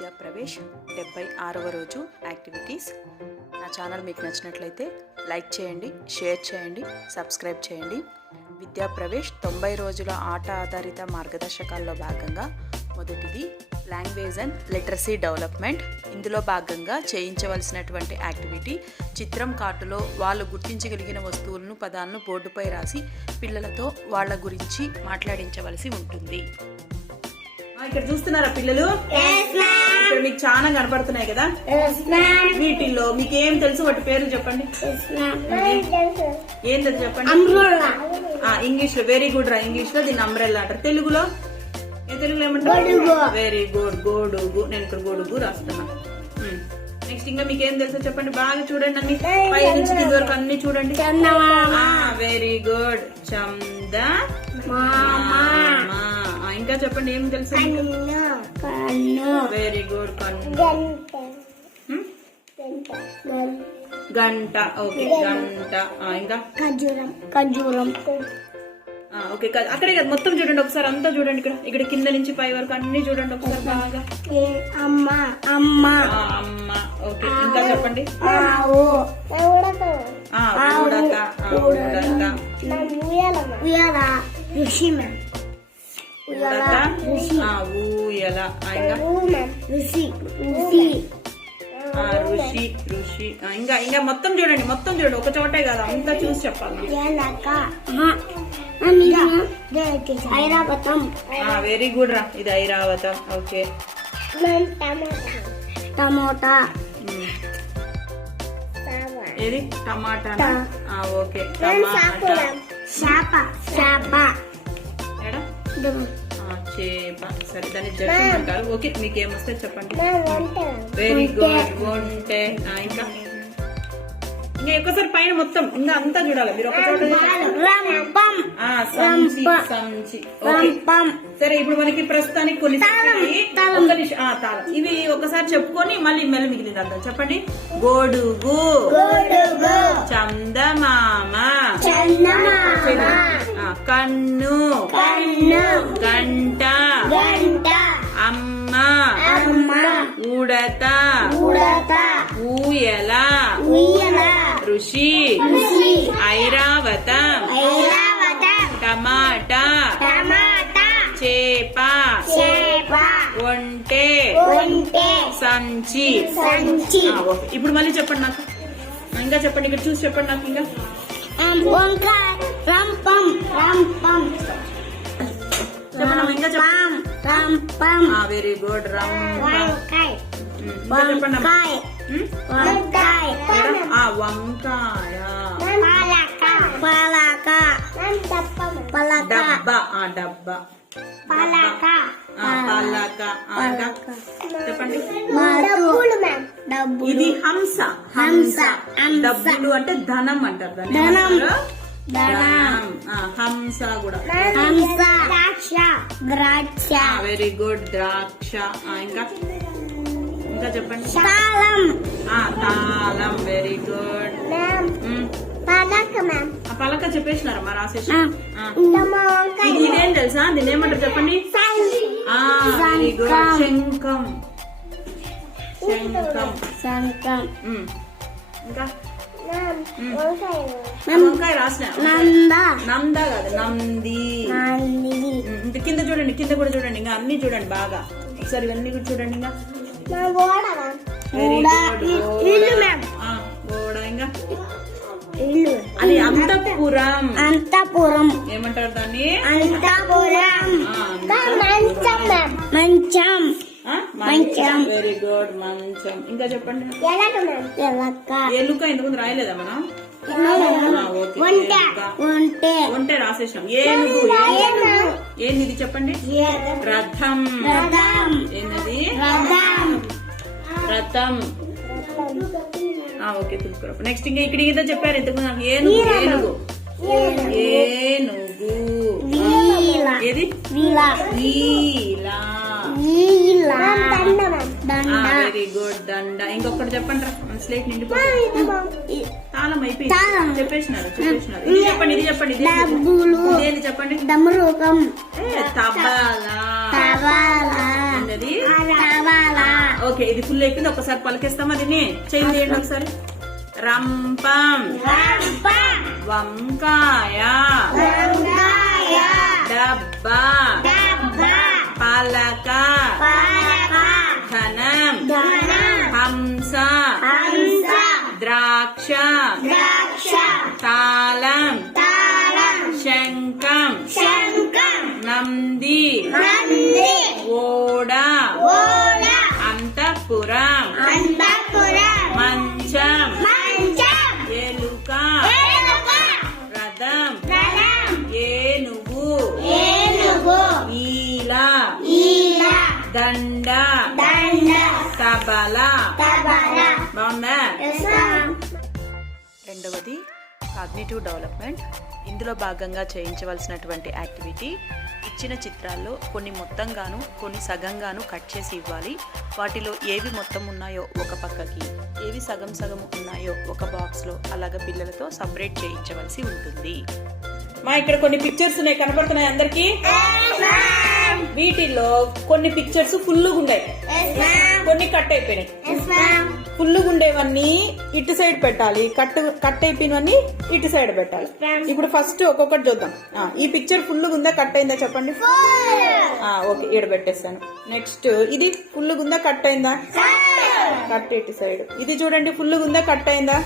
విద్యా ప్రవేశ్ 76వ రోజు యాక్టివిటీస్. నా ఛానల్ మీకు నచ్చినట్లయితే లైక్ చేయండి, షేర్ చేయండి, సబ్స్క్రైబ్ చేయండి. విద్యా ప్రవేశ్ 90 రోజుల ఆట ఆధారిత మార్గదర్శకాల్లో భాగంగా మొదటిది లాంగ్వేజ్ అండ్ లిటరసీ డెవలప్మెంట్. ఇందులో భాగంగా చేయించవలసినటువంటి యాక్టివిటీ చిత్రం కార్డులో వాళ్ళు గుర్తించగలిగిన వస్తువులను, పదాలను బోర్డుపై రాసి పిల్లలతో వాళ్ళ గురించి మాట్లాడించవలసి ఉంటుంది. ఇక్కడ చూస్తున్నారా పిల్లలు? ఇక్కడ మీకు చాలా కనపడుతున్నాయి కదా. వీటిల్లో మీకు ఏం తెలుసు? వాటి పేర్లు చెప్పండి. ఏం తెలుసు చెప్పండి. ఇంగ్లీష్ లో వెరీ గుడ్ రా. ఇంగ్లీష్ లో దీన్ని అంబ్రెల్లా అంటారు. తెలుగులో ఏమంటారు? వెరీ గుడ్, గోడుగు. నేను ఇక్కడ గోడుగు రాస్తున్నా. నెక్స్ట్ ఇంకా మీకు ఏం తెలుసో చెప్పండి. బాగా చూడండి, అన్ని పై నుంచి కింద వరకు అన్ని చూడండి. వెరీ గుడ్, చంద. ఇంకా చెప్పండి ఏం తెలుసు? వెరీ గుడ్, గంట. ఓకే, గంట. ఇంకా ఖర్జూరం. ఓకే, అక్కడే కదా మొత్తం చూడండి ఒకసారి, అంతా చూడండి. ఇక్కడ కింద నుంచి పై వరకు అన్ని చూడండి ఒకసారి బాగా. అమ్మ. ఓకే, ఇంకా చెప్పండి. ఋషి. ఇంకా మొత్తం చూడండి, ఒక చోటే కదా, అంతా చూసి చెప్పాలి. ఐరావతం. వెరీ గుడ్ రా, ఇది ఐరావతం. Okay, tomato. ఏది? టమాటా. ఓకే, టమాటా. చేప. సరే, దాన్ని జట్టు అంటారు. ఓకే, మీకేమొస్తే చెప్పండి. వెరీ గుడ్, వంటే. ఇంకా ఎక్కువసారి పైన మొత్తం ఇంకా అంతా చూడాలి మీరు. ఒక చోట సంచి. సరే, ఇప్పుడు మనకి ప్రస్తుతానికి కొన్ని తాళం. ఇవి ఒకసారి చెప్పుకొని మళ్ళీ మిగిలింది అంతా చెప్పండి. గోడుగు, చందమామ, కన్ను, గంట, అమ్మ, ఉడత, ఊయల, ఋషి, ఐరావతం, టమాటా, చేప, ఒంటె, సంచి. ఇప్పుడు మళ్ళీ చెప్పండి నాకు. ఇంకా చెప్పండి, ఇక్కడ చూసి చెప్పండి నాకు. ఇంకా వెరీ గుడ్, వంకాయ. డబ్బా. చెప్పండి. ఇది హంస. డబ్బులు అంటే ధనం అంటారు. హంస కూడా. ద్రాక్ష. వెరీ గుడ్, ద్రాక్ష. ఇంకా చెప్పండి. తాళం. Very good. పలక చెప్పేసినారమ్మా, రాసేసి. ఇదేం తెలుసా? దీని ఏమంటారు చెప్పండి. వెరీ గుడ్, శంఖం. ఇంకా వంకాయ రాసిన. నంద కాదు, నంది. కింద చూడండి, కింద కూడా చూడండి. ఇంకా అన్ని చూడండి బాగా ఒకసారి, ఇవన్నీ కూడా చూడండి. ఇంకా వెరీ గుడ్, గోడ. ఇంకా అది అంతఃపురం. ఏమంటారు దాన్ని? మంచం. వెరీ గుడ్, మంచం. ఇంకా చెప్పండి. ఎలుక. ఎందుకు రాయలేదా మనం? ఒంటె రాసేసాం. ఏనుగు. ఏంది చెప్పండి. రథం. ఏంటది? రథం. ఓకే, తెలుసుకో. నెక్స్ట్ ఇంకా ఇక్కడ ఏదో చెప్పారు ఇంతకు నాకు. ఏనుగు. ఏది? వీలా. వెరీ గుడ్, దండ. ఇంకొకటి చెప్పండి రా, స్లేట్ నిండిపోయింది. తాళం అయిపోయింది. చెప్పేసినారు. ఇది చెప్పండి. ఇదేంటి చెప్పండి. తబలా. ఓకే, ఇది ఫుల్ అయిపోయింది. ఒకసారి పలికేస్తామా దీన్ని? చేయండి ఒకసారి. రంపం, వంకాయ, డబ్బా, పలక, ధనం, హంస, ద్రాక్ష, తాళం, శంఖం, నంది, ఓడ, అంతఃపురం, మంచం, ఎలుక, రథం, ఏనుగు, ఈల, దండ, తబల. బాగుందా? రెండవది కాగ్నిటివ్ డెవలప్మెంట్. ఇందులో భాగంగా చేయించవలసినటువంటి యాక్టివిటీ, ఇచ్చిన చిత్రాల్లో కొన్ని మొత్తంగాను కొన్ని సగంగాను కట్ చేసి ఇవ్వాలి. వాటిలో ఏవి మొత్తం ఉన్నాయో ఒక పక్కకి, ఏవి సగం సగం ఉన్నాయో ఒక బాక్స్లో అలాగ పిల్లలతో సపరేట్ చేయించవలసి ఉంటుంది. మా ఇక్కడ కొన్ని పిక్చర్స్ ఉన్నాయి, కనపడుతున్నాయి అందరికి? వీటిల్లో కొన్ని పిక్చర్స్ ఫుల్గా ఉన్నాయి, కొన్ని కట్ అయిపోయినాయి. ఫుల్గా ఉండేవన్నీ ఇటు సైడ్ పెట్టాలి, కట్ అయిపోయినవన్నీ ఇటు సైడ్ పెట్టాలి. ఇప్పుడు ఫస్ట్ ఒక్కొక్కటి చూద్దాం. ఈ పిక్చర్ ఫుల్గా ఉందా కట్ అయిందా చెప్పండి? ఓకే, ఈడ పెట్టేస్తాను. నెక్స్ట్ ఇది ఫుల్గా ఉందా కట్ అయిందా? కట్ ఇటు సైడ్. ఇది చూడండి, ఫుల్గా ఉందా కట్ అయిందా?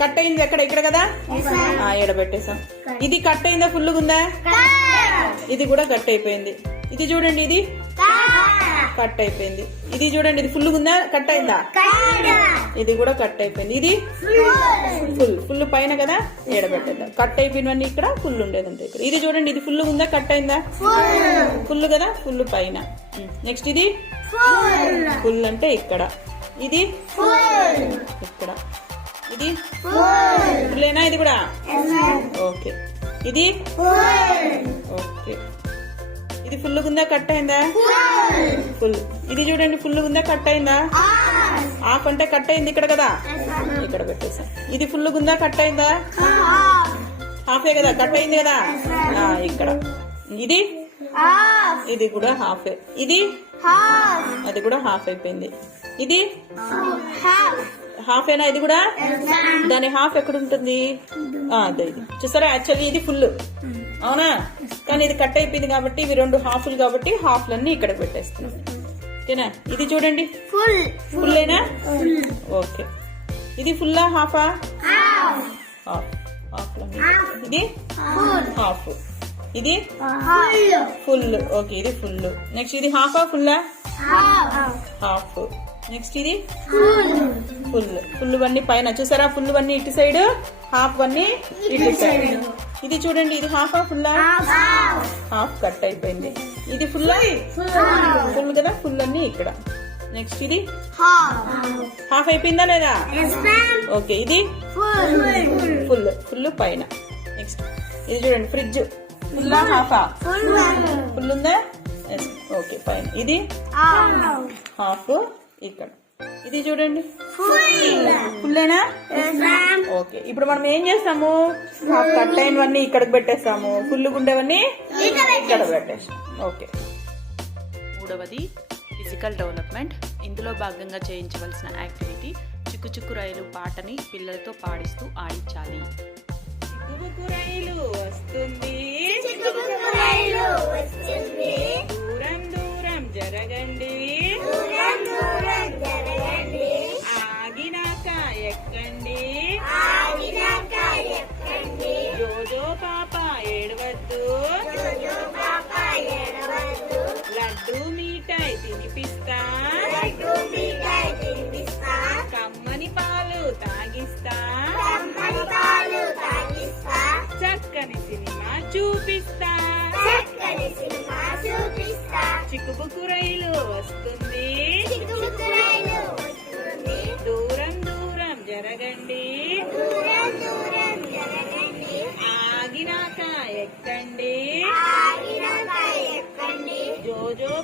కట్ అయింది ఎక్కడ? ఇక్కడ కదా, ఈడ పెట్టేసాం. ఇది కట్ అయిందా? ఫుల్గా ఉందా? ఇది కూడా కట్ అయిపోయింది. ఇది చూడండి, ఇది కట్ అయిపోయింది. ఇది చూడండి, ఇది ఫుల్ ఉందా కట్ అయిందా? ఇది కూడా కట్ అయిపోయింది. ఇది ఫుల్ పైన కదా, ఏడబెట్టేద్దాం. కట్ అయిపోయినవన్నీ ఇక్కడ, ఫుల్ ఉండేదంటే ఇక్కడ. ఇది చూడండి, ఇది ఫుల్ ఉందా కట్ అయిందా? ఫుల్ కదా, ఫుల్ పైన. నెక్స్ట్ ఇది ఫుల్ అంటే ఇక్కడ, ఇది ఇక్కడ. ఇది ఫుల్లేనా? ఇది కూడా ఓకే. ఇది ఓకే. ఇది ఫుల్ ఉందా కట్ అయిందా? ఫుల్. ఇది చూడండి, ఫుల్ ఉందా కట్ అయిందా? హాఫ్ అంటే కట్ అయింది ఇక్కడ కదా, ఇక్కడ పెట్టేసా. ఇది ఫుల్ ఉందా కట్ అయిందా? హాఫే కదా, కట్ అయింది కదా, ఇక్కడ. ఇది కూడా హాఫే. ఇది అది కూడా హాఫ్ అయిపోయింది. ఇది హాఫేనా? ఇది కూడా దాని హాఫ్ ఎక్కడ ఉంటుంది? అదే, ఇది చూసారా? యాక్చువల్లీ ఇది ఫుల్, అవునా? కానీ ఇది కట్ అయిపోయింది కాబట్టి, ఇవి రెండు హాఫ్లు కాబట్టి హాఫ్లన్నీ ఇక్కడ పెట్టేస్తున్నాం. ఓకేనా? ఇది చూడండి, ఫుల్లేనా? ఓకే. ఇది ఫుల్లా హాఫా? ఇది హాఫ్. ఇది ఫుల్. ఓకే, ఇది ఫుల్. నెక్స్ట్ ఇది హాఫా ఫుల్లా? హాఫ్. నెక్స్ట్ ఇది ఫుల్ వన్నీ పైన, చూసారా? ఫుల్ వన్నీ ఇటు సైడ్, హాఫ్ వన్నీ ఇటు సైడ్. ఇది చూడండి, ఇది హాఫా ఫుల్లా? హాఫ్ కట్ అయిపోయింది. ఇది ఫుల్లా? ఫుల్ కదా, ఫుల్ అన్ని ఇక్కడ. నెక్స్ట్ ఇది హాఫ్ అయిపోయిందా లేదా? ఓకే, ఇది ఫుల్ పైన. నెక్స్ట్ ఇది చూడండి, ఫ్రిడ్జ్ ఫుల్లా హాఫా? ఫుల్ ఉందా? ఓకే, పైన. ఇది హాఫ్ ఇక్కడ. ఇది చూడండి, ఫుల్లేనా? ఓకే. ఇప్పుడు మనం ఏం చేస్తాము? హాఫ్ కట్ అయినవన్నీ ఇక్కడికి పెట్టేస్తాము, ఫుల్ ఉండేవన్నీ ఇక్కడ పెట్టేస్తాం. ఓకే. మూడవది ఫిజికల్ డెవలప్మెంట్. ఇందులో భాగంగా చేయించవలసిన యాక్టివిటీ, చిక్కు రైలు పాటని పిల్లలతో పాడిస్తూ ఆడించాలి. చిక్కుబుక్కు రైలు వస్తుంది, దూరం దూరం జరగండి, ఆగినాక ఎక్కండి, జోజో పాప ఏడవద్దు, లడ్డు మిఠాయి తినిపిస్తా, కమ్మని పాలు తాగిస్తా, చక్కని సినిమా చూపిస్తా, చిక్కుబుక్కు రైలు వస్తుంది, దూరం దూరం జరగండి, ఆగినాక ఎక్కండి, జోజో